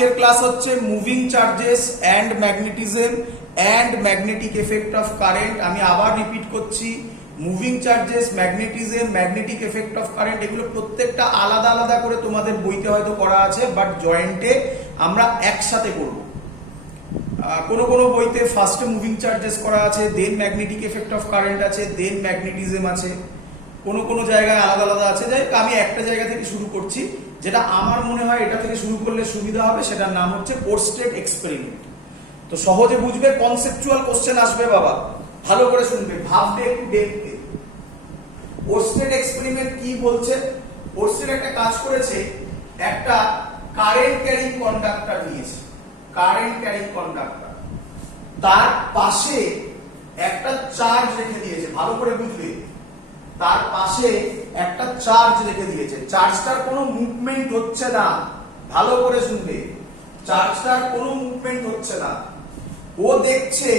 আজকের ক্লাস হচ্ছে moving charges and magnetism and magnetic effect of current. আমি আবার রিপিট করছি, moving charges, magnetism, magnetic effect of current, এগুলো প্রত্যেকটা আলাদা আলাদা করে তোমাদের বইতে হয়তো করা আছে, বাট জয়েন্টে আমরা একসাথে করব। কোনো কোনো বইতে ফার্স্টে মুভিং চার্জেস করা আছে, দেন ম্যাগনেটিক এফেক্ট অফ কারেন্ট আছে, দেন ম্যাগনেটিজম আছে, কোনো কোনো জায়গায় আলাদা আলাদা আছে। যাই হোক, আমি একটা জায়গা থেকে শুরু করছি, যেটা আমার মনে হয় এটা থেকে শুরু করলে সুবিধা হবে। সেটার নাম হচ্ছে পোর্স্টেড এক্সপেরিমেন্ট। তো সহজে বুঝবে, কনসেপচুয়াল কোশ্চেন আসবে বাবা, ভালো করে শুনবে, ভাববে একটু দেখবে। পোর্স্টেড এক্সপেরিমেন্ট কি বলছে? পোর্স্টেড একটা কাজ করেছে, একটা কারেন্ট ক্যারিং কন্ডাক্টর নিয়েছে, কারেন্ট ক্যারিং কন্ডাক্টর, তার পাশে একটা চার্জ রেখে দিয়েছে। ভালো করে বুঝবে, তার পাশে একটা চার্জ রেখে দিয়েছে, চার্জটার কোনো মুভমেন্ট হচ্ছে না। ভালো করে শুনবে, চার্জটার কোনো মুভমেন্ট হচ্ছে না। ও দেখছে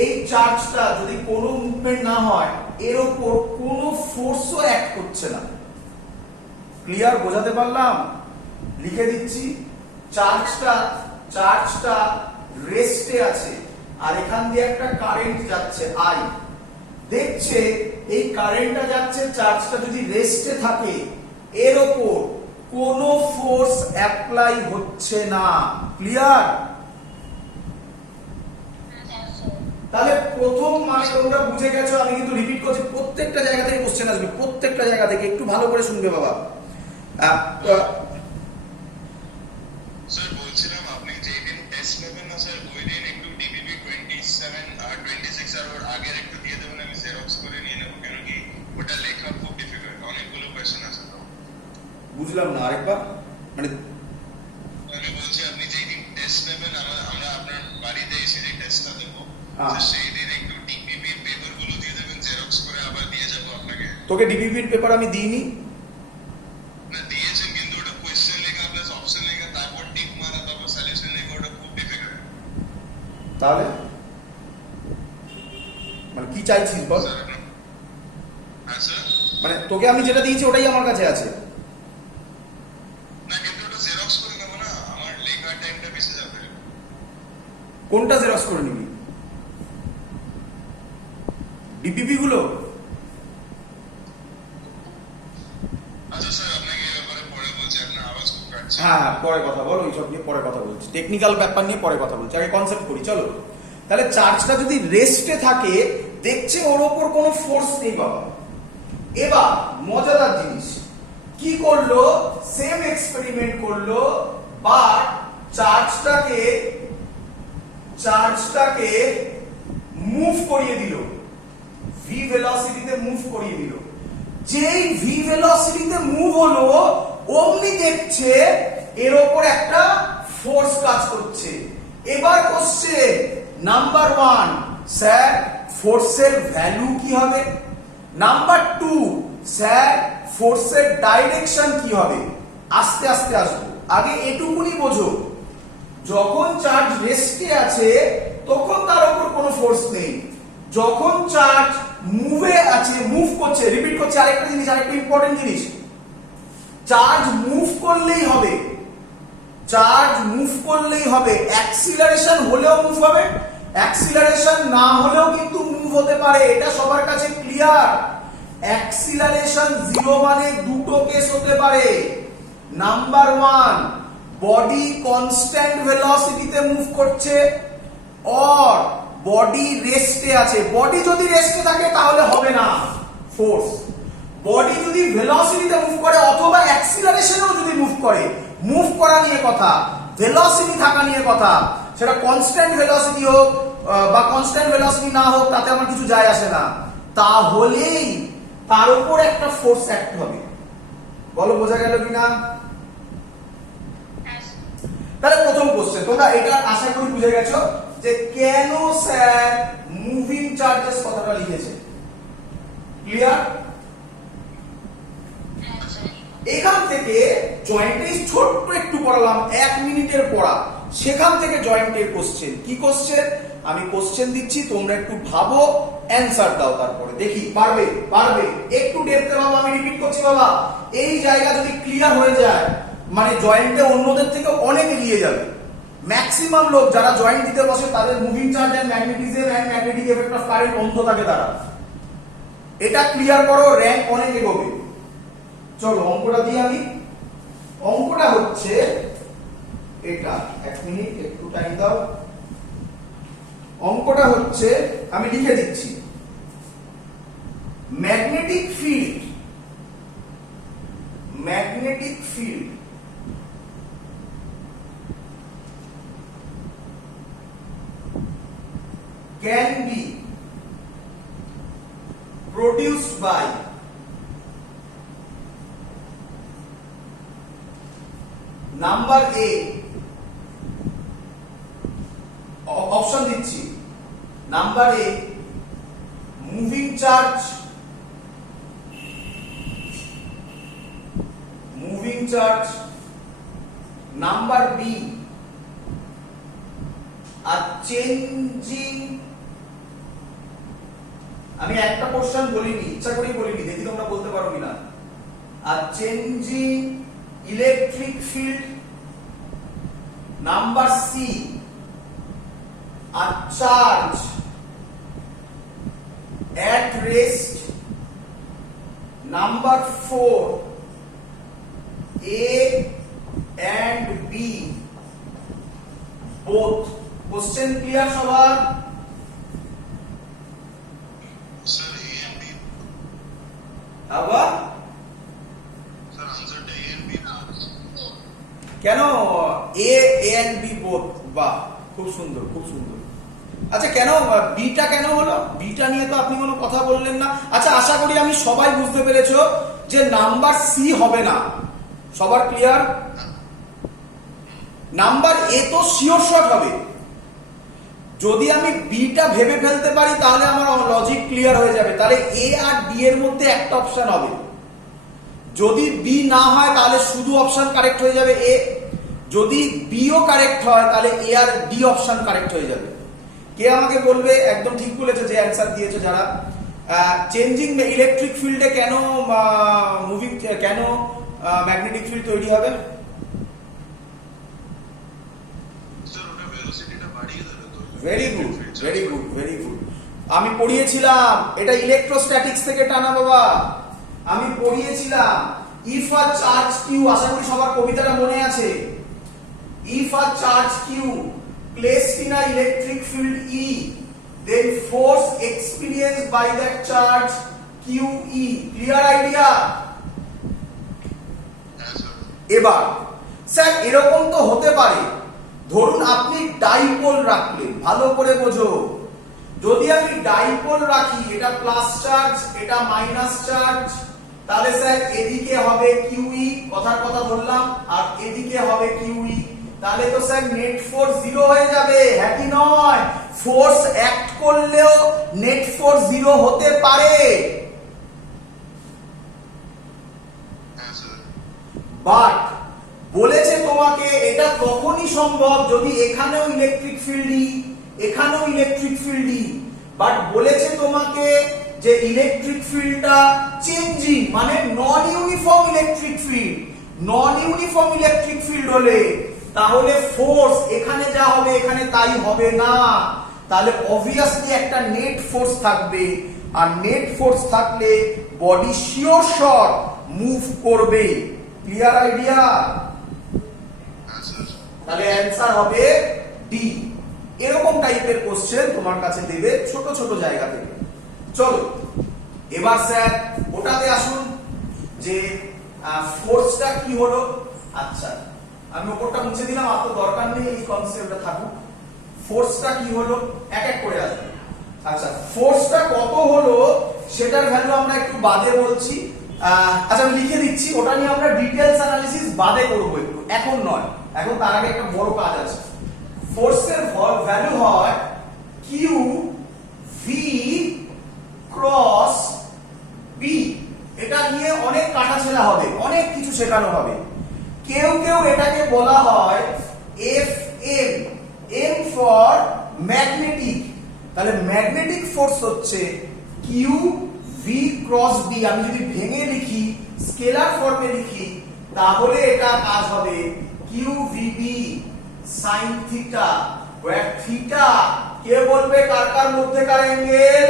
এই চার্জটা যদি কোনো মুভমেন্ট না হয়, এর উপর কোনো ফোর্সও অ্যাক্ট করছে না। ক্লিয়ার? বোঝাতে পারলাম? লিখে দিচ্ছি, চার্জটা রেস্টে আছে, আর এখান দিয়ে একটা কারেন্ট যাচ্ছে আই। দেখছে এই কারেন্টটা যাচ্ছে, চার্জটা যদি রেস্টে থাকে, এর ওপর কোনো ফোর্স অ্যাপ্লাই হচ্ছে না। ক্লিয়ার? তাহলে প্রথম মানে তোমরা বুঝে গেছো। আমি কিন্তু রিপিট করছি, প্রত্যেকটা জায়গা থেকে কোশ্চেন আসবে, প্রত্যেকটা জায়গা থেকে। একটু ভালো করে শুনবে বাবা। স্যার বলছিলাম, আপনি যেই দিন টেস্ট নেবেন না স্যার, ওই দিন একটু ডিবিবি 27 আর 26 আর ওর আগের একটু দিয়ে দেবেন, আমি জেরক্স করে নিয়ে নেবো। কেন কি ওটা লেখা খুব ডিফিকাল্ট, অনেকগুলো কোয়েশ্চেন আছে। তো বুঝলাম না, আরেকবার। মানে আমি বলছি, আপনি যেই দিন টেস্ট নেবেন, আমরা আপনার বাড়িতে এসে যে টেস্টটা দেবো, সেই দিন একটু ডিবিবি পেপার গুলো দিয়ে দেবেন, জেরক্স করে আবার দিয়ে যাবো আপনাকে। তোকে ডিবিবির পেপার আমি দিইনি? না, দিয়েছেন, কিন্তু ওটা কোয়েশ্চেন লেখা প্লাস অপশন লেখা, তারপর টিক মারা, তারপর সলিউশন লেখা, ওটা খুব ডিফিকাল্ট। তাহলে মানে কি চাইছিস বল? হ্যাঁ স্যার, মানে তোকে আমি যেটা দিয়েছি ওটাই আমার কাছে আছে। না কিন্তু ওটা জেরক্স করে নেবো না, আমার লেখার টাইমটা বেঁচে যাবে। কোনটা জেরক্স করে নিবি? ডিপিপি গুলো? আচ্ছা স্যার, আপনাকে এই ব্যাপারে পরে বলছি, আপনার আওয়াজ খুব কাটছে। হ্যাঁ, পরে কথা বল, ওইসব নিয়ে পরে কথা বলছি, টেকনিক্যাল ব্যাপার নিয়ে পরে কথা বলছি, আগে কনসেপ্ট করি। চলো, তাহলে চার্জটা যদি রেস্টে থাকে, দেখছে ওর ওপর কোনো ফোর্স নেই বাবা। এবার মজাদার জিনিস কি করলো, সেম এক্সপেরিমেন্ট করলো, বাট চার্জটাকে মুভ করিয়ে দিল, ভি ভেলোসিটিতে মুভ করিয়ে দিল। যেই ভি ভেলোসিটিতে মুভ হলো, অমনি দেখছে এর ওপর একটা ফোর্স কাজ করছে। এবার কোশ্চেন নাম্বার 1, স্যার ফোর্সের ভ্যালু কি হবে? নাম্বার 2, স্যার ফোর্সের ডাইরেকশন কি হবে? আস্তে আস্তে আসবো, আগে এটুকুনি বোঝো। যখন চার্জ রেস্টে আছে, তখন তার উপর কোনো ফোর্স নেই। যখন চার্জ মুভে আছে, মুভ করছে, রিপিট করছে আরেকটা জিনিস, আরেকটা ইম্পর্টেন্ট জিনিস, চার্জ মুভ করলেই হবে, চার্জ মুভ করলেই হবে। অ্যাক্সিলারেশন হলেও মুভ হবে, অ্যাক্সিলারেশন না হলেও কিন্তু মুভ হতে পারে, এটা সবার কাছে ক্লিয়ার। অ্যাক্সিলারেশন 0 মানে দুটো কেস হতে পারে। নাম্বার 1, বডি কনস্ট্যান্ট ভেলোসিটিতে মুভ করছে, অর বডি রেস্টে আছে। বডি যদি রেস্টে থাকে তাহলে হবে না ফোর্স। বডি যদি ভেলোসিটিতে মুভ করে, অথবা অ্যাক্সিলারেশনেও যদি মুভ করে, মুভ করা নিয়ে কথা, ভেলোসিটি থাকা নিয়ে কথা, সেটা কনস্ট্যান্ট ভেলোসিটি হোক বা কনস্ট্যান্ট ভেলোসিটি না হোক, তাতে আমার কিছু যায় আসে না, তাহলেই তার উপর একটা ফোর্স অ্যাক্ট হবে। বলো বোঝা গেল কিনা? তাহলে প্রথম কোশ্চেন, তোমরা এটা আশা করি বুঝে গেছো যে কেন স্যার মুভিং চার্জেস কথাটা লিখেছে। ক্লিয়ার? এখান থেকে জয়েন্টে ছোট্ট একটু পড়ালাম, 1 মিনিটের পড়া, সেখান থেকে জয়েন্টের কোশ্চেন। কি কোশ্চেন? আমি কোশ্চেন দিচ্ছি, তোমরা একটু ভাবো, অ্যানসার দাও, তারপরে দেখি পারবে একটু ডেপথে ভাবো। আমি রিপিট করছি বাবা, এই জায়গা যদি ক্লিয়ার হয়ে যায়, মানে জয়েন্টে অন্যদের থেকে অনেক এগিয়ে যাবে। ম্যাক্সিমাম লোক যারা জয়েন্ট দিতে বসে তাদের moving charge and magnetism and magnetic effect of current অন্ধ থাকে তারা। এটা ক্লিয়ার করো, র্যাঙ্ক অনেক এগোবে। চলো অঙ্কটা দিই আমি। অঙ্কটা হচ্ছে এটা, এক মিনিট একটু টাইম দাও। অঙ্কটা হচ্ছে, আমি লিখে দিচ্ছি, magnetic field can be produced by number A, option দিচ্ছি, number A moving charge, number B আর চেঞ্জিং, আমি একটা কোশ্চেন বলিনি, ইচ্ছা করেই বলিনি, দেখি তোমরা বলতে পারো কিনা, আর changing electric field, number C আর charge at rest, number 4 A and B both. Question clear সবার? Sir, A and B. আবার Sir, answer to A and B. কেন A and B both? বাহ, খুব সুন্দর, খুব সুন্দর। আচ্ছা, কেন বিটা কেন হলো? বিটা নিয়ে তো আপনি কোনো কথা বললেন না। আচ্ছা, আশা করি আমি সবাই বুঝতে পেরেছো যে নাম্বার সি হবে না। সবার ক্লিয়ার? নাম্বার এ তো শিওর শট হবে। যদি আমি বিটা ভেবে ফেলতে পারি তাহলে আমার লজিক ক্লিয়ার হয়ে যাবে। তাহলে এ আর ডি এর মধ্যে একটা অপশন হবে। যদি বি না হয় তাহলে শুধু অপশন কারেক্ট হয়ে যাবে এ। যদি বিও কারেক্ট হয় তাহলে এ আর ডি অপশন কারেক্ট হয়ে যাবে। কে আমাকে বলবে? একদম ঠিক বলেছে যে অ্যান্সার দিয়েছে যারা। চেঞ্জিং ইলেকট্রিক ফিল্ডে কেন মুভিং, কেন ম্যাগনেটিক ফিল্ড তৈরি হবে? Sir, ওটা ভেলোসিটিটা বাড়িয়ে দেবে তো। Very good, very good, very good. আমি পড়িয়েছিলাম, এটা ইলেকট্রোস্ট্যাটিক্স থেকে টানা বাবা। আমি পড়িয়েছিলাম ইফ আ চার্জ কিউ, আশা করি সবার কবিতাটা মনে আছে। If a charge q placed in a electric field E, then force experienced by that charge QE. Clear idea? হ্যাঁ স্যার। এবার স্যার এরকম তো হতে পারে, ধরুন আপনি ডাইপোল রাখলেন, ভালো করে বোঝো। যদি আমি ডাইপোল রাখি, এটা প্লাস চার্জ, এটা মাইনাস চার্জ, তাহলে স্যার এদিকে হবে QE, কথার কথা বললাম, আর এদিকে হবে QE। তাহলে তো স্যার নেট ফোর্স জিরো হয়ে যাবে, হ্যাঁ কি নয়? ফোর্স অ্যাক্ট করলেও নেট ফোর্স জিরো হতে পারে। হ্যাঁ স্যার। বাট বলেছে তোমাকে এটা তখনই সম্ভব যদি এখানেও ইলেকট্রিক ফিল্ড ই, এখানেও ইলেকট্রিক ফিল্ড ই। বাট বলেছে তোমাকে যে ইলেকট্রিক ফিল্ডটা চেঞ্জিং, মানে নন ইউনিফর্ম ইলেকট্রিক ফিল্ড। নন ইউনিফর্ম ইলেকট্রিক ফিল্ড হলে তাহলে ফোর্স এখানে যা হবে এখানে তাই হবে না। তাহলে অবভিয়াসলি একটা নেট ফোর্স থাকবে, আর নেট ফোর্স থাকলে বডি শিওর শট মুভ করবে। Clear idea? হ্যাঁ স্যার। তাহলে অ্যানসার হবে ডি। এরকম টাইপের কোশ্চেন তোমার কাছে দেবে ছোট ছোট জায়গা থেকে। চলো এবার স্যার ওটাতে আসুন যে ফোর্সটা কি হলো। আচ্ছা, আমি উপরটা মুছে দিলাম, আর তো দরকার নেই এই কনসেপ্টটা থাকুক। ফোর্সটা কি হলো এক এক করে আসবে। আচ্ছা, ফোর্সটা কত হলো সেটার ভ্যালু আমরা একটু বাদে বলছি। আচ্ছা, আমি লিখে দিচ্ছি, ওটা নিয়ে আমরা ডিটেইলস অ্যানালিসিস বাদে করব, একটু এখন নয়, এখন তার আগে একটা বড় কাজ আছে। ফোর্সের ভ্যালু হয় কিউ ভি ক্রস বি। এটা নিয়ে অনেক কাটাছেঁড়া হবে, অনেক কিছু শেখানো হবে। কেউ কেউ এটাকে বলা হয় F M, M for magnetic. তাহলে ম্যাগনেটিক ফোর্স হচ্ছে কিউ ভি ক্রস বি। আমি যদি ভেঙে লিখি, স্কেলার ফর্মে লিখি, তাহলে এটা কাজ হবে QVB sin থিটা, where থিটা কে বলবে কার কার মধ্যেকার অ্যাঙ্গেল?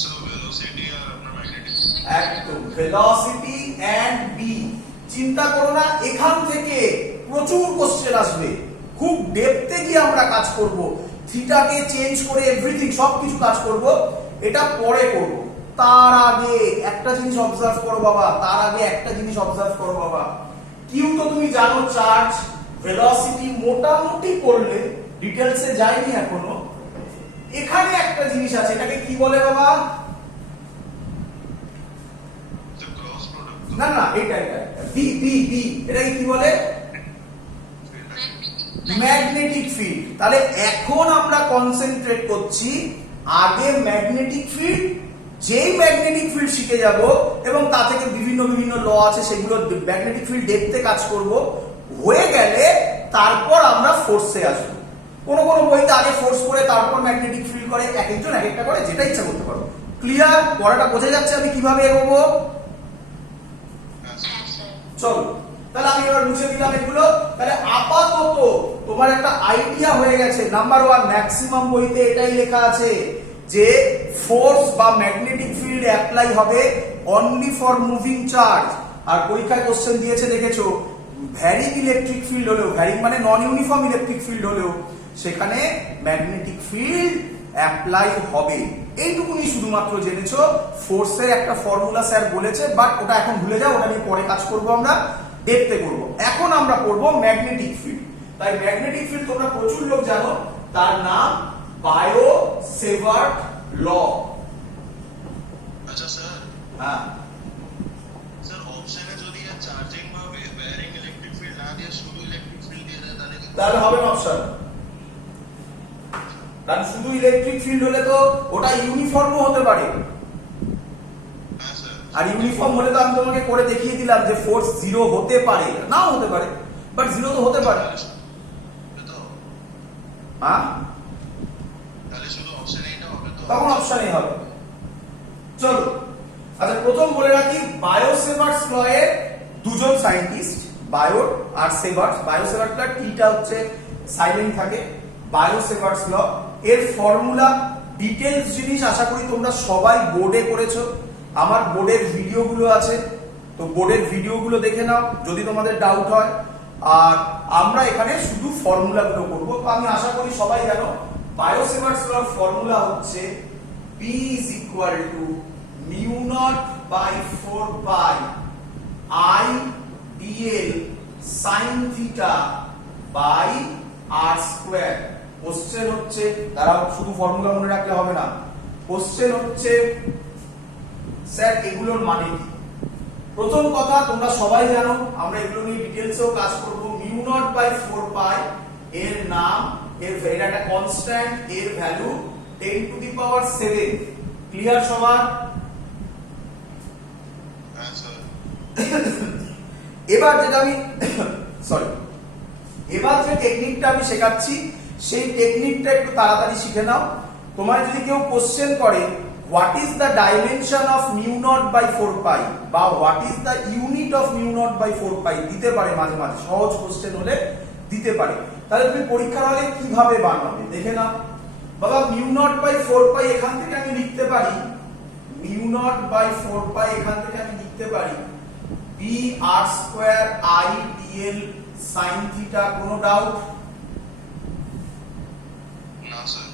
So velocity আর আপনার magnetic একদম ভেলোসিটি এন্ড বি। চিন্তা করো না, এখান থেকে প্রচুর কোশ্চেন আসবে, খুব ডেপথে গিয়ে আমরা কাজ করব, থিটাকে চেঞ্জ করে এভরিথিং সবকিছু কাজ করব, এটা পরে করব। তার আগে একটা জিনিস অবজার্ভ করো বাবা, কিউ তো তুমি জানো চার্জ, ভেলোসিটি মোটামুটি করলে, ডিটেলসে যাইনি এখনো। এখানে একটা জিনিস আছে, এটাকে কি বলে বাবা? the cross product না না, এটা বি বি বি, এটাকে কি বলে? Magnetic field. তাহলে এখন আমরা কনসেন্ট্রেট করছি আগে ম্যাগনেটিক ফিল্ড, যেই ম্যাগনেটিক ফিল্ড শিখে যাব এবং তা থেকে বিভিন্ন বিভিন্ন ল আছে, সেগুলো ম্যাগনেটিক ফিল্ড দেখতে কাজ করব, হয়ে গেলে তারপর আমরা ফোর্সে আসবো। কোন বইতে আগে ফোর্স করে তারপর ম্যাগনেটিক ফিল্ড করে, এক একজন এক একটা করে, যেটা ইচ্ছা করতে পারো। ক্লিয়ার? পড়াটা বোঝা যাচ্ছে আমি কিভাবে এগোবো? চলো, তাহলে আমি এবার মুছে দিলাম এগুলো। তাহলে আপাতত তোমার একটা আইডিয়া হয়ে গেছে। নাম্বার 1, ম্যাক্সিমাম বইতে এটাই লেখা আছে যে ফোর্স বা ম্যাগনেটিক ফিল্ড অ্যাপ্লাই হবে অনলি ফর মুভিং চার্জ। আর পরীক্ষায় কোশ্চেন দিয়েছে দেখেছো, ভ্যারিং ইলেকট্রিক ফিল্ড হলেও, ভ্যারিং মানে নন ইউনিফর্ম ইলেকট্রিক ফিল্ড হলেও সেখানে ম্যাগনেটিক ফিল্ড অ্যাপ্লাই হবে। এইটুকুনি শুধুমাত্র জেনেছো। ফোর্সের একটা ফর্মুলা স্যার বলেছে, বাট ওটা এখন ভুলে যাও, ওটা নিয়ে পরে কাজ করব, আমরা দেখতে করব। এখন আমরা পড়বো ম্যাগনেটিক ফিল্ড। তাই ম্যাগনেটিক ফিল্ড তোমরা প্রচুর লোক জানো, তার নাম বায়ো-সেভার্ট ল। আচ্ছা স্যার, হ্যাঁ স্যার অপশনে যদি চার্জিং বা বেয়ারিং ইলেকট্রিক ফিল্ড না দিয়ে শুধু ইলেকট্রিক ফিল্ড দিয়ে দেয় তাহলে হবে না অপশন। কারণ শুধু ইলেকট্রিক ফিল্ড হলে তো ওটা ইউনিফর্মও হতে পারে, হ্যাঁ স্যার, আর ইউনিফর্ম হলে তো আমি তোমাকে করে দেখিয়ে দিলাম যে ফোর্স 0 হতে পারে, নাও হতে পারে, বাট 0 তো হতে পারে। হ্যাঁ, তাহলে শুধু অপশন এইটা হবে তো? তখন অপশনই হবে। চলো, আচ্ছা প্রথম বলে রাখি, বায়ো-সেভার্টস ল এর দুজন সায়েন্টিস্ট, বায়ো আর সেভার্টস। বায়ো-সেভার্টস ল টিটা হচ্ছে সাইলেন্ট থাকে, বায়ো-সেভার্টস ল এর ফর্মুলা ডিটেইলস জিনিস আশা করি তোমরা সবাই বোর্ডে করেছো। আমার বোর্ডের ভিডিওগুলো আছে, তো বোর্ডের ভিডিওগুলো দেখে নাও যদি তোমাদের ডাউট হয়। আর আমরা এখানে শুধু ফর্মুলাগুলো করব। তো আমি আশা করি সবাই জানো বায়ো-সেভার্টস লর ফর্মুলা হচ্ছে B is equal to mu naught by 4 pi I dl sin theta by r square। Question হচ্ছে, তারাও শুধু ফর্মুলা মনে রাখলে হবে না, কোশ্চেন হচ্ছে স্যার এগুলোর মানে কি? প্রথম কথা তোমরা সবাই জানো, আমরা এগুলো নিয়ে ডিটেইলসেও কাজ করব। mu naught by 4 pi এর নাম, এর একটা কনস্ট্যান্ট, এর value 10 to the power 7। Clear সবার? হ্যাঁ স্যার। এবার যেটা আমি এবার যে টেকনিকটা আমি শেখাচ্ছি, সেই টেকনিকটা একটু তাড়াতাড়ি শিখে নাও। তোমায় যদি কেউ কোশ্চেন করে what is the dimension of mu naught by 4 pi বা what is the unit of mu naught by 4 pi দিতে পারে, মাঝে মাঝে সহজ কোশ্চেন হলে দিতে পারে, তাহলে তুমি পরীক্ষার হলে কিভাবে বানাবে দেখে নাও। বাবা mu naught by 4 pi এখান থেকে আমি লিখতে পারি, mu naught by 4 pi এখান থেকে আমি লিখতে পারি b r square I dl sin theta। কোনো ডাউট? না স্যার।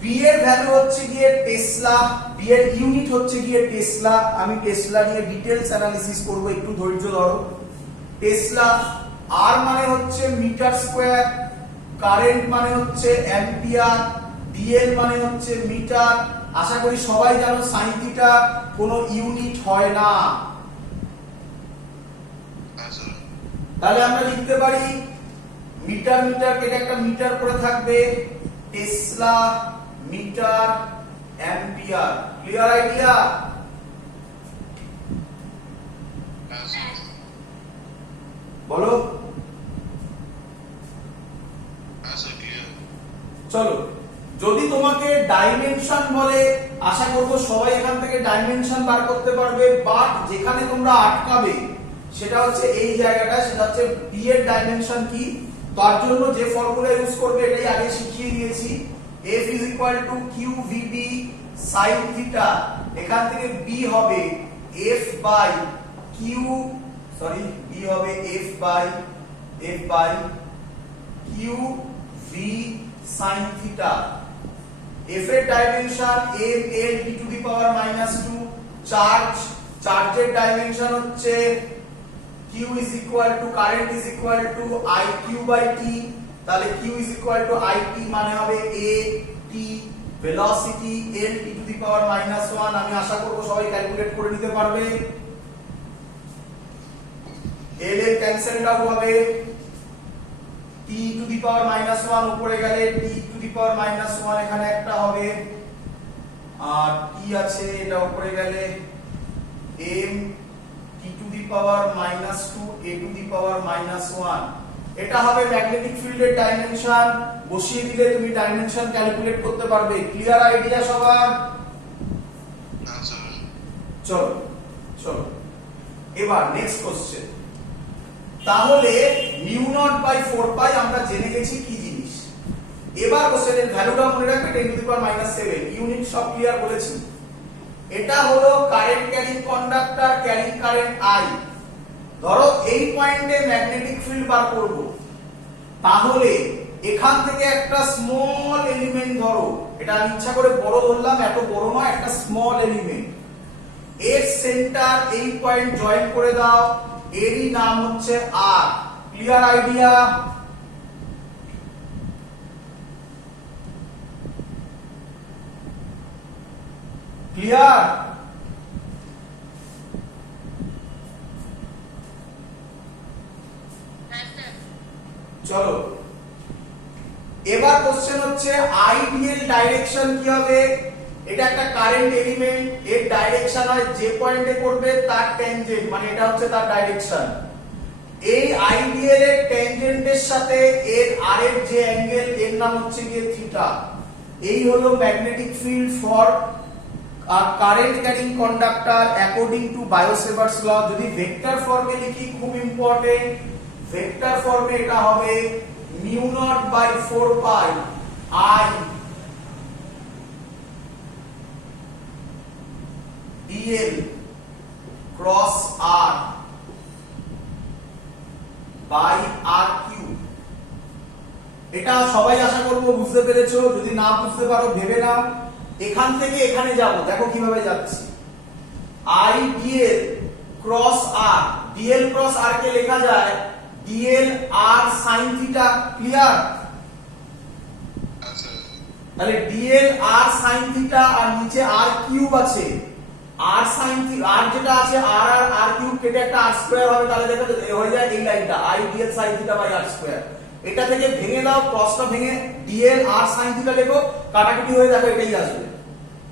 b এর ভ্যালু হচ্ছে গিয়ে টেসলা, b এর ইউনিট হচ্ছে গিয়ে টেসলা। আমি টেসলা নিয়ে ডিটেইলস অ্যানালিসিস করব, একটু ধৈর্য ধরো। টেসলা, আর মানে হচ্ছে মিটার স্কয়ার, কারেন্ট মানে হচ্ছে অ্যাম্পিয়ার, ডিএল মানে হচ্ছে মিটার। আশা করি সবাই জানো সাইন থিটা কোনো ইউনিট হয় না। হ্যাঁ স্যার। তাহলে আমরা লিখতে পারি মিটার মিটার কেটে একটা মিটার করে থাকবে, tesla meter ampere. Clear idea? হ্যাঁ স্যার। বলো। হ্যাঁ স্যার, ক্লিয়ার। চলো, যদি তোমাকে ডাইমেনশন বলে, আশা করব সবাই এখান থেকে ডাইমেনশন বার করতে পারবে, বাট যেখানে তোমরা আটকাবে সেটা হচ্ছে এই জায়গাটা, সেটা হচ্ছে বি এর ডাইমেনশন কি। তার জন্য যে ফর্মুলা ইউজ করবে এটাই আগে শিখিয়ে দিয়েছি, f is equal to qvb sin theta, এখান থেকে b হবে f by q, sorry b হবে f by q v sin theta। f এর dimension m l t to the power -2, চার্জের ডাইমেনশন হচ্ছে q is equal to current is equal to iq by t, তাহলে q is equal to it মানে হবে a t, velocity l t to the power -1। আমি আশা করব সবাই calculate করে নিতে পারবে। l এর ক্যান্সেল আউট হবে t to the power -1, উপরে গেলে t to the power -1 এখানে একটা হবে, আর t আছে এটা উপরে গেলে m t to the power -2 a to the power -1, এটা হবে ম্যাগনেটিক ফিল্ডের ডাইমেনশন। বসিয়ে দিলে তুমি ডাইমেনশন ক্যালকুলেট করতে পারবে। ক্লিয়ার আইডিয়া সবার? না স্যার। চলো চলো এবার নেক্সট কোশ্চেন। তাহলে মিউ নট বাই 4 পাই আমরা জেনে গেছি কি জিনিস। এবার কোশ্চেনের ভ্যালুটা মনে রাখবে 10 টু দি পাওয়ার -7, ইউনিট সব ক্লিয়ার বলেছি। এটা হলো current carrying conductor carrying current I। ধরো এই পয়েন্টে ম্যাগনেটিক ফিল্ড বার করব, তাহলে এখান থেকে একটা স্মল এলিমেন্ট ধরো, এটা আমি ইচ্ছা করে বড় ধরলাম, এত বড় নয়, একটা স্মল এলিমেন্ট, এর সেন্টার এই পয়েন্ট জয়েন করে দাও, এরই নাম হচ্ছে R। Clear idea? ক্লিয়ার? চলো এবার কোশ্চেন হচ্ছে আইডিয়াল ডাইরেকশন কি হবে। এটা একটা কারেন্ট এলিমেন্ট, এর ডাইরেকশন হয় যে পয়েন্টে করবে তার ট্যানজেন্ট, মানে এটা হচ্ছে তার ডাইরেকশন। এই আইডিয়াল এর ট্যানজেন্টের সাথে এর আর এর যে অ্যাঙ্গেল, এর নাম হচ্ছে গিয়ে থিটা। এই হলো magnetic field for current carrying conductor according to Biot-Savart's law. যদি ভেক্টর ফর্মে লিখি, খুব ইম্পর্টেন্ট, ভেক্টর ফর্মে এটা হবে mu naught by 4 pi I dl cross r by r cube. এটা সবাই আশা করব বুঝতে পেরেছো। যদি না বুঝতে পারো ভেবে নাও। এখান থেকে এখানে যাব, দেখো কিভাবে যাচ্ছি। I dl cross r, dl cross r কে লেখা যায় dl r sin theta। Clear? আচ্ছা তাহলে dl r sin theta, আর নিচে r কিউব আছে, r sin theta, r যেটা আছে r আর r কিউব কেটে একটা r স্কয়ার হবে, তাহলে দেখো হয়ে যায় এই লাইনটা I dl sin theta by r square. এটা থেকে ভেঙে দাও, ক্রসটা ভেঙে dl r sin theta লেখো, কাটাকুটি হয়ে দেখো এটাই আসবে।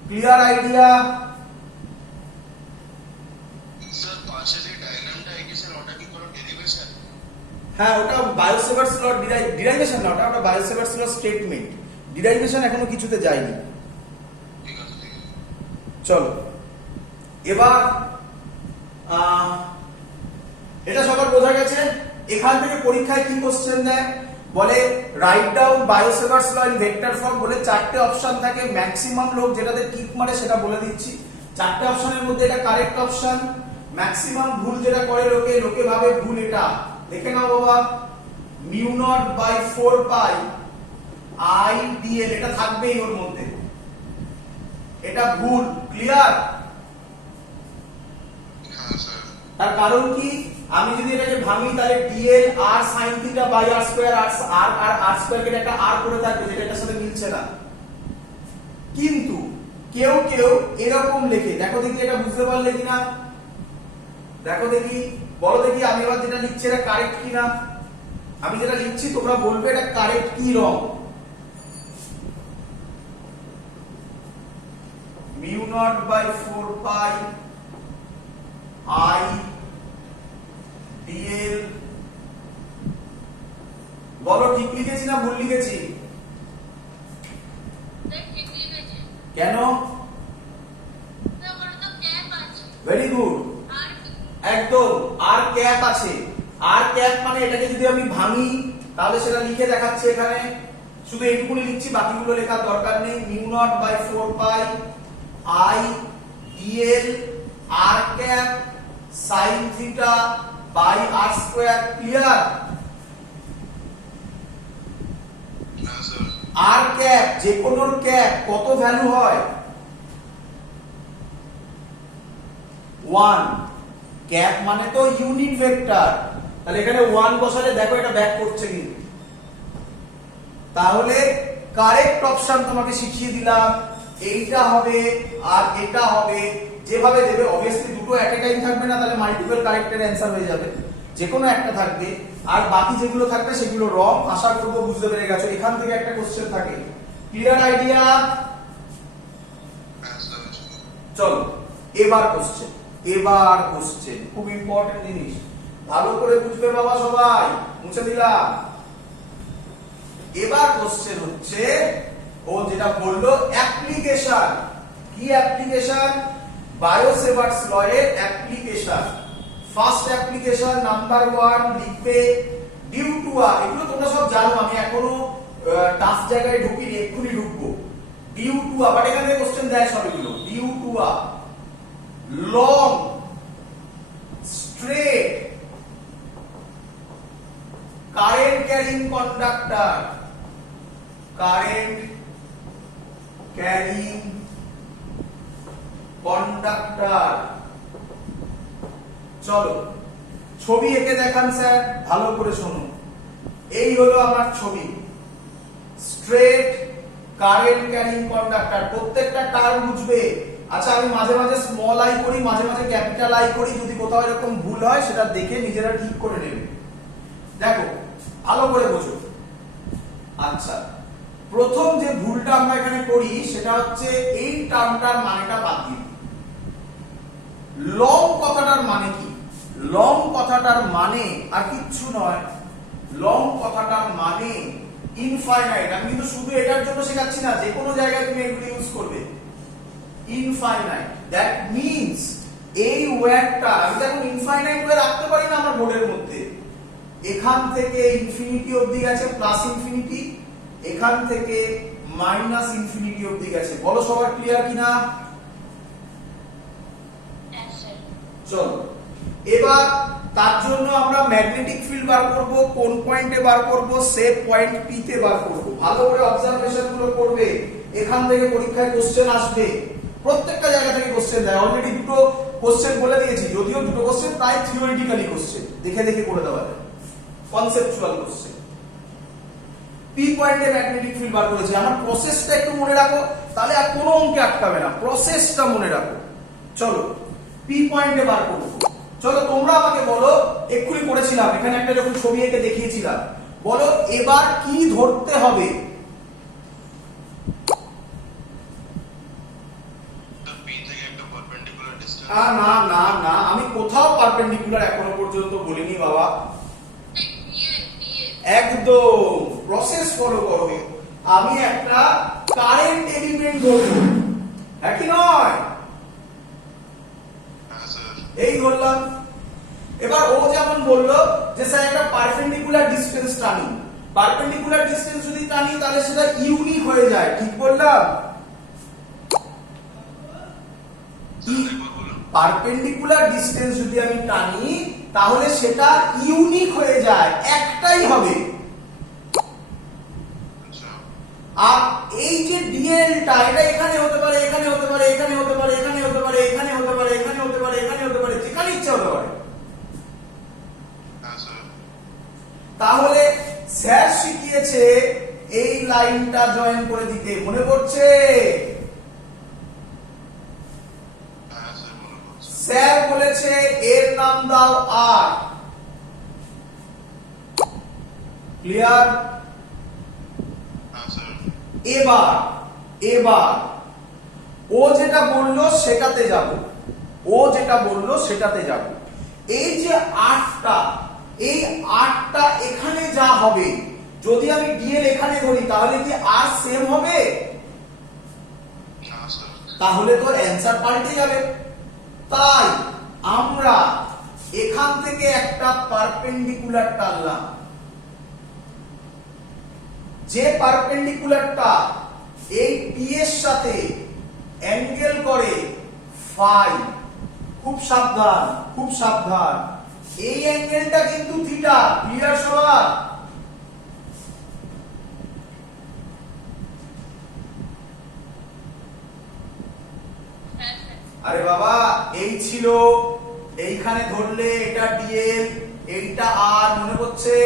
Clear idea? স্যার পাশে যে ডায়াগ্রামটা এঁকেছেন ওটা কি কোনো ডেরিভেশন? হ্যাঁ, ওটা বায়োসেভার্স ল ডিরাইভেশন না, ওটা বায়োসেভার্স ল স্টেটমেন্ট। ডিরাইভেশন এখনো কিছুতে যায়নি। ঠিক আছে ঠিক আছে। চলো এবার এটা সবার বোঝা গেছে। এখান থেকে পরীক্ষায় কি কোশ্চেন দেয়, বলে write down Biot-Savart's law in vector form, বলে চারটে অপশন থাকে। ম্যাক্সিমাম লোক যেটাতে টিক মারে সেটা বলে দিচ্ছি। চারটে অপশনের মধ্যে এটা কারেক্ট অপশন। ম্যাক্সিমাম ভুল যেটা করে লোকে ভাবে ভুল এটা। দেখে নাও বাবা, mu naught by 4 pi I dl, এটা থাকবেই ওর মধ্যে, এটা ভুল। ক্লিয়ার? হ্যাঁ স্যার। তার কারণ কি, আমি যদি এটাকে ভাঙি তাহলে dl r sin theta by r square, r square কে একটা r করে থাকবে, যেটা এটার সাথে মিলছে না। কিন্তু কেউ কেউ এরকম লেখে, দেখো দেখি এটা বুঝতে পারলে কিনা, দেখো দেখি, বলো দেখি আমি এবার যেটা লিখছি এটা কারেক্ট কিনা। আমি যেটা লিখছি তোমরা বলবে এটা কারেক্ট কি wrong. Mu naught by 4 pi I dl, বলো ঠিক লিখেছি না ভুল লিখেছি? কেন? ভেরি গুড, একদম আর ক্যাপ আছে। আর ক্যাপ মানে এটাকে যদি আমি ভাঙি তাহলে সেটা লিখে দেখাচ্ছে এখানে, শুধু এইটুকুনি লিখছি, বাকিগুলো লেখার দরকার নেই। Mu naught by 4 pi I dl r cap sine theta by r square. Clear? হ্যাঁ স্যার। আর ক্যাপ যে কোনো ক্যাপ কত ভ্যালু হয়? 1। ক্যাপ মানে তো ইউনিট ভেক্টর, তাহলে এখানে 1 বসালে দেখো এটা ব্যাক করছে কিন্তু। তাহলে কারেক্ট অপশন তোমাকে শিখিয়ে দিলাম, এইটা হবে আর এটা হবে। যেভাবে দেবে অবভিয়াসলি দুটো এট এ টাইম থাকবে না, তাহলে মাল্টিপল কারেক্টের অ্যান্সার হয়ে যাবে। যে কোনো একটা থাকবে, আর বাকি যেগুলো থাকবে সেগুলো রং। আশা করব বুঝতে পেরে গেছো। এখান থেকে একটা কোশ্চেন থাকে। Clear idea? হ্যাঁ স্যার। চলো এবার কোশ্চেন। এবার কোশ্চেন খুব ইম্পর্টেন্ট জিনিস, ভালো করে বুঝবে বাবা সবাই। মুছে দিলাম। এবার কোশ্চেন হচ্ছে ও যেটা বললো অ্যাপ্লিকেশন। কি অ্যাপ্লিকেশন? বায়োসেভার্টস ল এর অ্যাপ্লিকেশন। ফার্স্ট অ্যাপ্লিকেশন নাম্বার 1 লিখবে ডিউ টু আ। এগুলো তোমরা সব জানো, আমি এখনো টাফ জায়গায় ঢুকিনি, এক্ষুনি ঢুকবো। ডিউ টু আ, বাট এখানে কোশ্চেন দেয় সব এগুলো। Due to a long straight current carrying conductor. Current carrying conductor. চলো ছবি এঁকে দেখান স্যার, ভালো করে শোনো। এই হলো আমার ছবি, স্ট্রেট কারেন্ট ক্যারিং কন্ডাক্টর। প্রত্যেকটা টার্ম বুঝবে। আচ্ছা আমি মাঝে মাঝে স্মল আই করি, মাঝে মাঝে ক্যাপিটাল আই করি, যদি কোথাও এরকম ভুল হয় সেটা দেখে নিজেরা ঠিক করে নেবে। দেখো ভালো করে বোঝো। আচ্ছা প্রথম যে ভুলটা আমরা এখানে করি সেটা হচ্ছে এই টার্মটার মানেটা বাদ দিই। লং কথাটার মানে কি? লং কথাটার মানে আর কিচ্ছু নয়, লং কথাটার মানে ইনফাইনাইট। আমি কিন্তু শুধু এটার জন্য শেখাচ্ছি না, যে কোনো জায়গায় তুমি এগুলো ইউজ করবে। ইনফাইনাইট, দ্যাট মিন্স এই ওয়্যারটা আমি দেখুন ইনফাইনাইট ওয়্যার রাখতে পারি না আমার বোর্ডের মধ্যে। এখান থেকে ইনফিনিটি অবধি গেছে প্লাস ইনফিনিটি, এখান থেকে মাইনাস ইনফিনিটি অবধি গেছে। বলো সবার ক্লিয়ার কিনা? চলো এবার তার জন্য আমরা ম্যাগনেটিক ফিল্ড বার করব। কোন পয়েন্টে বার করব? সেভ পয়েন্ট পি তে বার করব। ভালো করে অবজারভেশন গুলো করবে, এখান থেকে পরীক্ষায় কোশ্চেন আসবে। প্রত্যেকটা জায়গা থেকে কোশ্চেন দেয়। অলরেডি দুটো কোশ্চেন বলে দিয়েছি, যদিও দুটো কোশ্চেন প্রায় থিওরিটিক্যালি কোশ্চেন, দেখে দেখে করে দেওয়া যায়, কনসেপচুয়াল কোশ্চেন। পি পয়েন্টে ম্যাগনেটিক ফিল্ড বার করেছি। আমার প্রসেসটা একটু মনে রাখো, তাহলে আর কোনো অঙ্কে আটকাবে না। প্রসেসটা মনে রাখো। চলো পি পয়েন্টে বার করব। চলো তোমরা আমাকে বলো, এক্ষুনি করেছিলাম, এখানে একটা যখন ছবি এঁকে দেখিয়েছিলাম, বলো এবার কি ধরতে হবে? না না না, আমি কোথাও পারপেন্ডিকুলার এখনো পর্যন্ত বলিনি বাবা। একদম প্রসেস ফলো করো। আমি একটা কারেন্ট এলিমেন্ট ধরব, হ্যাঁ কি নয়? এই ধরলাম। এবার ও যেমন বললো যে স্যার একটা পারপেন্ডিকুলার ডিসটেন্স টানি। পারপেন্ডিকুলার ডিসটেন্স যদি টানি তাহলে সেটা ইউনিক হয়ে যায়, ঠিক বললাম? পারপেন্ডিকুলার ডিসটেন্স যদি আমি টানি তাহলে সেটা ইউনিক হয়ে যায়, একটাই হবে। আর এই যে ডিএলটা, এটা এখানে হতে পারে, এখানে হতে পারে, এখানে হতে পারে, এখানে হতে পারে, এখানে হতে পারে, এখানে হতে পারে, এখানে হতে পারে, যেখানে ইচ্ছা হতে পারে। তাহলে স্যার শিখিয়েছে এই লাইনটা জয়েন করে দিতে, মনে পড়ছে? স্যার বলেছে এর নাম দাও আর। ক্লিয়ার? এবার এবার ও যেটা বললো সেটাতে যাব। ও যেটা বললো সেটাতে যাব। এই যে 8টা, এই 8টা এখানে যা হবে, যদি আমি ডিএল এখানে ধরি তাহলে কি আর সেম হবে? তাহলে তো অ্যান্সার পাল্টে যাবে। তাই আমরা এখান থেকে একটা পারপেন্ডিকুলার টানলাম, যে পারপেন্ডিকুলারটা এই পি এর সাথে অ্যাঙ্গেল করে ফাই। খুব সাবধান, খুব সাবধান, এই অ্যাঙ্গেলটা কিন্তু থিটা। ক্লিয়ার সবার? আরে বাবা, এই ছিল, এইখানে ধরলে এটা ডিএল, এইটা আর, মনে পড়ছে?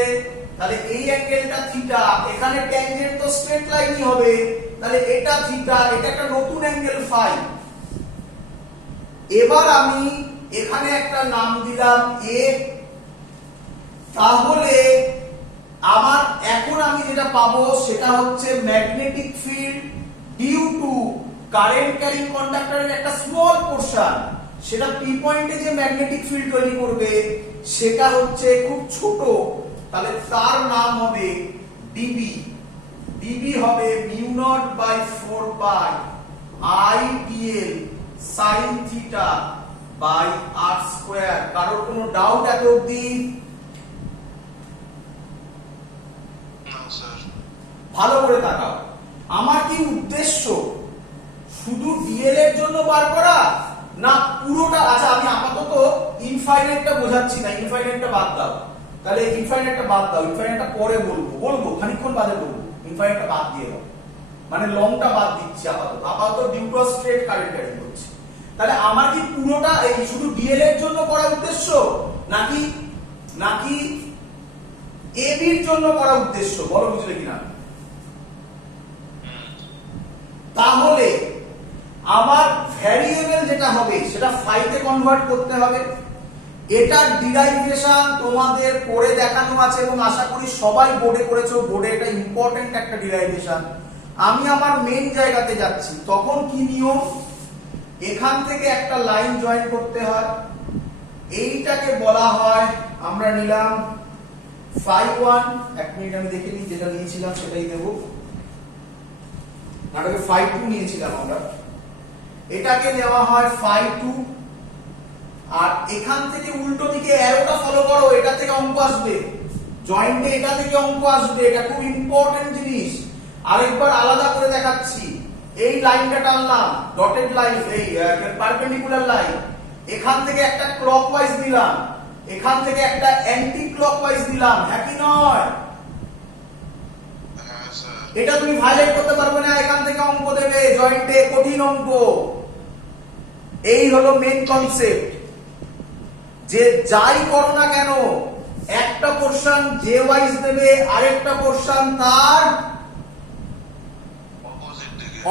তাহলে এই অ্যাঙ্গেলটা থিটা, এখানে ট্যানজেন্ট তো স্ট্রেট লাইনই হবে, তাহলে এটা থিটা, এটা একটা নতুন অ্যাঙ্গেল ফাই। এবার আমি এখানে একটা নাম দিলাম এ। তাহলে আমার এখন আমি যেটা পাবো সেটা হচ্ছে magnetic field due to current carrying কন্ডাক্টরের একটা স্মল পোরশন, সেটা পি পয়েন্টে যে ম্যাগনেটিক ফিল্ড তৈরি করবে সেটা হচ্ছে খুব ছোট, তাহলে তার নাম হবে ডিবি। ডিবি হবে mu naught by 4 pi I dl sine theta by r square. কারোর কোনো ডাউট এত অবধি? না স্যার। ভালো করে তাকাও, আমার কি উদ্দেশ্য শুধু ডিএল এর জন্য বার করা না পুরোটা? আচ্ছা, আমি আপাতত ইনফাইনাইটটা বোঝাচ্ছি না, ইনফাইনাইটটা বাদ দাও। তাহলে ইনফাইনাইটটা বাদ দাও, ইনফাইনাইটটা পরে বলবো খানিকক্ষণ বাদে বলবো। ইনফাইনাইটটা বাদ দিয়ে দাও, মানে লংটা বাদ দিচ্ছি আপাতত due to straight current carry করছি। তাহলে আমার কি পুরোটা এই শুধু ডিএল এর জন্য করার উদ্দেশ্য নাকি নাকি এবি এর জন্য করার উদ্দেশ্য? বলো বুঝলে কিনা? তাহলে আমার ভ্যারিয়েবল যেটা হবে সেটা ফাইতে কনভার্ট করতে হবে। এটার ডিরাইভেশন তোমাদের করে দেখানো আছে এবং আশা করি সবাই বোর্ডে করেছো। বোর্ডে এটা ইম্পর্টেন্ট একটা ডিরাইভেশন। আমি আমার মেইন জায়গাতে যাচ্ছি, তখন কি নিয়ম? এখান থেকে একটা লাইন জয়েন করতে হয়, এইটাকে বলা হয়, আমরা নিলাম ফাই 1। এক মিনিট আমি দেখে নিই, যেটা নিয়েছিলাম সেটাই দেবো। নাটকে ফাই 2 নিয়েছিলাম আমরা, এটাকে নেওয়া হয় ফাই 2। আর এখান থেকে উল্টো দিকে অ্যারোটা ফলো করো, এটা থেকে অঙ্ক আসবে, জয়েন্টে এটা থেকে অঙ্ক আসবে। এটা খুব ইম্পর্টেন্ট জিনিস। আরেকবার আলাদা করে দেখাচ্ছি। এই লাইনটা টানলাম, ডটেড লাইন, এই পারপেন্ডিকুলার লাইন। এখান থেকে একটা ক্লকওয়াইজ দিলাম, এখান থেকে একটা অ্যান্টি ক্লকওয়াইজ দিলাম, হ্যাঁ কি নয়? হ্যাঁ স্যার। এটা তুমি ভাইলেট করতে পারবে না, এখান থেকে অঙ্ক দেবে জয়েন্টে, কঠিন অঙ্ক। এই হলো মেইন কনসেপ্ট, যে যাই করো না কেন একটা পোরশন জে ওয়াইজ দেবে, আরেকটা পোরশন তার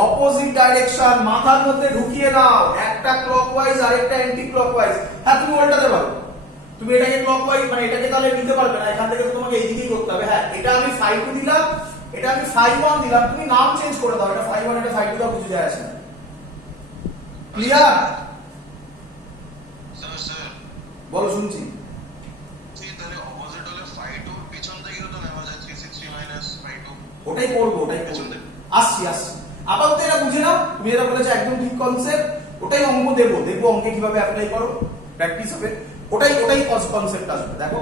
অপোজিট ডাইরেকশন। মাথার মধ্যে ঢুকিয়ে নাও, একটা ক্লকওয়াইজ আরেকটা অ্যান্টি ক্লকওয়াইজ। হ্যাঁ, তুমি উল্টাতে পারো, তুমি এটাকে ক্লকওয়াইজ, মানে এটাকে তাহলে নিতে পারবে না, এখান থেকে তোমাকে এইদিকেই করতে হবে। হ্যাঁ, এটা আমি ফাই 2 দিলাম, এটা আমি ফাই 1 দিলাম, তুমি নাম চেঞ্জ করে দাও, এটা ফাই 1 এটা ফাই 2 দাও, কিছু যায় আসে না। ক্লিয়ার? স্যার স্যার বলো, শুনছি। তাহলে অপোজিট হলে ফাই 2 পিছন থেকেও তো নেওয়া যায় 360 মাইনাস ফাই 2। ওটাই করবো, ওটাই করবো। আসছি। আপাতত এটা বুঝে নাও, তুমি যেটা বলেছো একদম ঠিক কনসেপ্ট। ওটাই অঙ্ক দেখবো অঙ্কে কিভাবে অ্যাপ্লাই করো, প্র্যাকটিস হবে। ওটাই কনসেপ্ট আসবে, দেখো।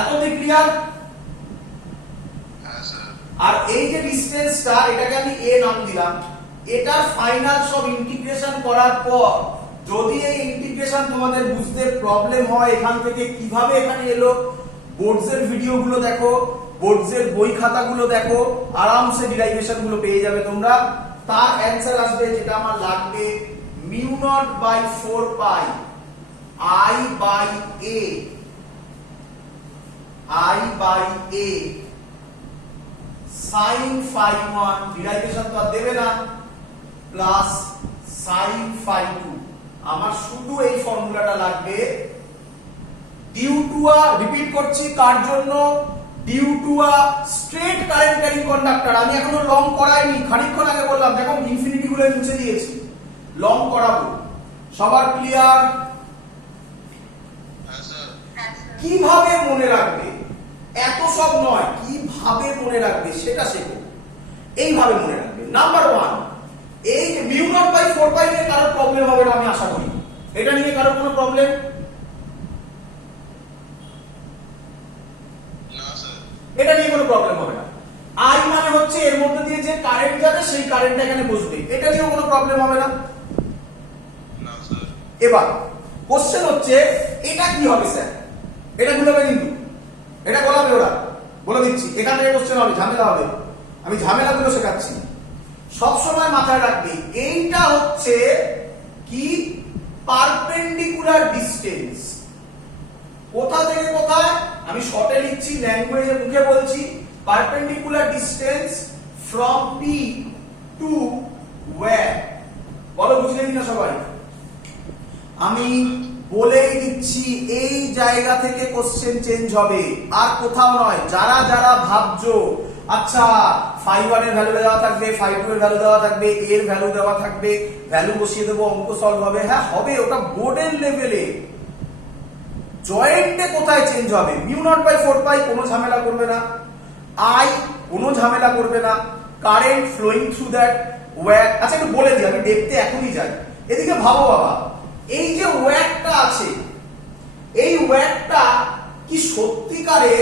এতদিন ক্লিয়ার? হ্যাঁ স্যার। আর এই যে ডিসটেন্সটা, এটাকে আমি এ নাম দিলাম। এটার ফাইনাল সব ইন্টিগ্রেশন করার পর যদি এই ইন্টিগ্রেশন তোমাদের বুঝতে প্রবলেম হয় এখান থেকে কিভাবে এখানে এলো, বোর্ডসের ভিডিওগুলো দেখো, বোর্ডসের বই খাতাগুলো দেখো, আরামসে ডিরাইভেশন গুলো পেয়ে যাবে তোমরা। তার অ্যান্সার আসবে যেটা আমার লাগবে, mu naught by 4 pi I by a sine phi 1, derivation তো আর দেবে না, প্লাস সাইন ফাই 2। আমার শুধু এই ফর্মুলাটা লাগবে ডিউ টু আ, রিপিট করছি কার জন্য, due to a straight current carrying conductor. আমি এখনো লং করাইনি, খানিকক্ষণ আগে বললাম, দেখো ইনফিনিটি গুলো মুছে দিয়েছি, লং করাবো। সবার ক্লিয়ার? হ্যাঁ স্যার। কিভাবে মনে রাখবে এত সব নয়, কিভাবে মনে রাখবে সেটা শেখো। এইভাবে মনে রাখবে। নাম্বার 1, এই মিউ নট বাই 4 পাই নিয়ে কারোর প্রবলেম হবে না আমি আশা করি। এটা নিয়ে কারোর কোনো প্রবলেম? না স্যার। এটা নিয়ে কোনো প্রবলেম হবে না। আই মানে হচ্ছে এর মধ্যে দিয়ে যে কারেন্ট যাবে সেই কারেন্টটা এখানে বসবে, এটা নিয়েও কোনো প্রবলেম হবে না। না স্যার। এবার কোশ্চেন হচ্ছে এটা কি হবে স্যার? এটা গুলোবে কিন্তু, এটা বলাবে ওরা, বলে দিচ্ছি এখান থেকে কোশ্চেন হবে, ঝামেলা হবে, আমি ঝামেলাগুলো শেখাচ্ছি। সবসময় মাথায় রাখবে এইটা হচ্ছে কি পারপেন্ডিকুলার ডিসটেন্স। কোথা থেকে কোথায় আমি শর্টে লিখছি, ল্যাঙ্গুয়েজে মুখে বলছি, perpendicular distance from P two wire. বলো বুঝলে কিনা সবাই? আমি বলেই দিচ্ছি এই জায়গা থেকে কোশ্চেন চেঞ্জ হবে, আর কোথাও নয়। যারা যারা ভাবছো আচ্ছা φ1 এর ভ্যালু দেওয়া থাকবে, φ2 এর ভ্যালু দেওয়া থাকবে, এর ভ্যালু দেওয়া থাকবে, ভ্যালু বসিয়ে দেবো, অঙ্ক সলভ হবে, হ্যাঁ হবে, ওটা বোর্ডের লেভেলে। জয়েন্টে কোথায় চেঞ্জ হবে? মিউ নট বাই 4 পাই কোনো ঝামেলা করবে না, আই কোনো ঝামেলা করবে না, current flowing through that wire. আচ্ছা একটু বলে দিই, আমি দেখতে এখনই যাই। এদিকে ভাবো বাবা, এই যে ওয়্যারটা আছে, এই ওয়্যারটা কি সত্যিকারে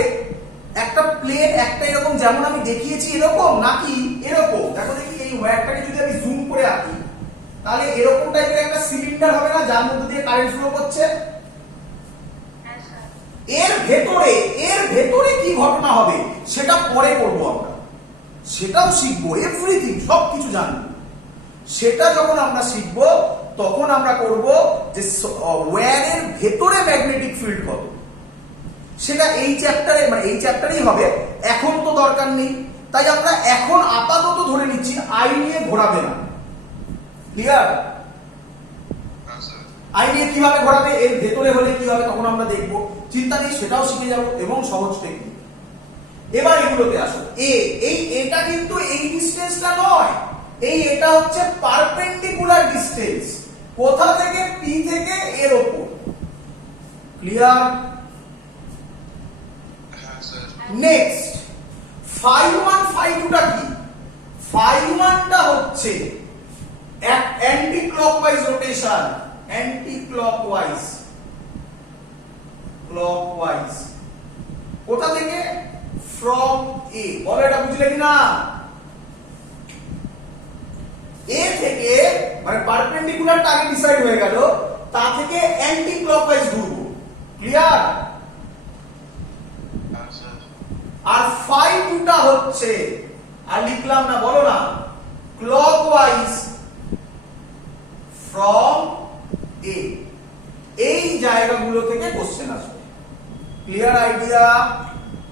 একটা প্লেট, একটা এরকম যেমন আমি দেখিয়েছি এরকম, নাকি এরকম? দেখো দেখি এই ওয়্যারটাকে যদি আমি জুম করে আঁকি তাহলে এরকম টাইপের একটা সিলিন্ডার হবে না যার মধ্যে দিয়ে কারেন্ট ফ্লো করছে? এর ভেতরে কি ঘটনা হবে সেটা পরে করব আমরা, সেটাও শিখবো, এভরিথিং সবকিছু জানবো। সেটা যখন আমরা শিখবো তখন আমরা করব যে ওয়্যারের ভেতরে ম্যাগনেটিক ফিল্ড কত, সেটা এই চ্যাপ্টারে, মানে এই চ্যাপ্টারেই হবে, এখন তো দরকার নেই। তাই আমরা এখন আপাতত ধরে নিচ্ছি আই নিয়ে ঘোরাবে না। ক্লিয়ার? আই নিয়ে কিভাবে ঘোরাবে, এর ভেতরে হলে কি হবে তখন আমরা দেখবো, চিন্তা নেই, সেটাও শিখে যাবো এবং সহজ টেকনিক। এবার এগুলোতে আসো। এটা কিন্তু এই ডিসটেন্সটা নয়, এটা হচ্ছে পারপেন্ডিকুলার ডিসটেন্স, কোথা থেকে? পি থেকে এর ওপর। ক্লিয়ার? হ্যাঁ স্যার। নেক্সট φ1 φ2 টা কি? φ1 টা হচ্ছে anti clockwise rotation, anti clockwise, clockwise কোথা থেকে? From a. বলো এটা বুঝলে কিনা? এ থেকে, মানে পারপেন্ডিকুলারটা আগে ডিসাইড হয়ে গেল, তা থেকে অ্যান্টি ক্লকওয়াইজ ঘুরবো। ক্লিয়ার? হ্যাঁ স্যার। আর φ2 টা হচ্ছে, আর লিখলাম না, বলো না, ক্লকওয়াইজ ফ্রম এ। এই জায়গাগুলো থেকে কোশ্চেন আসবে। Clear idea?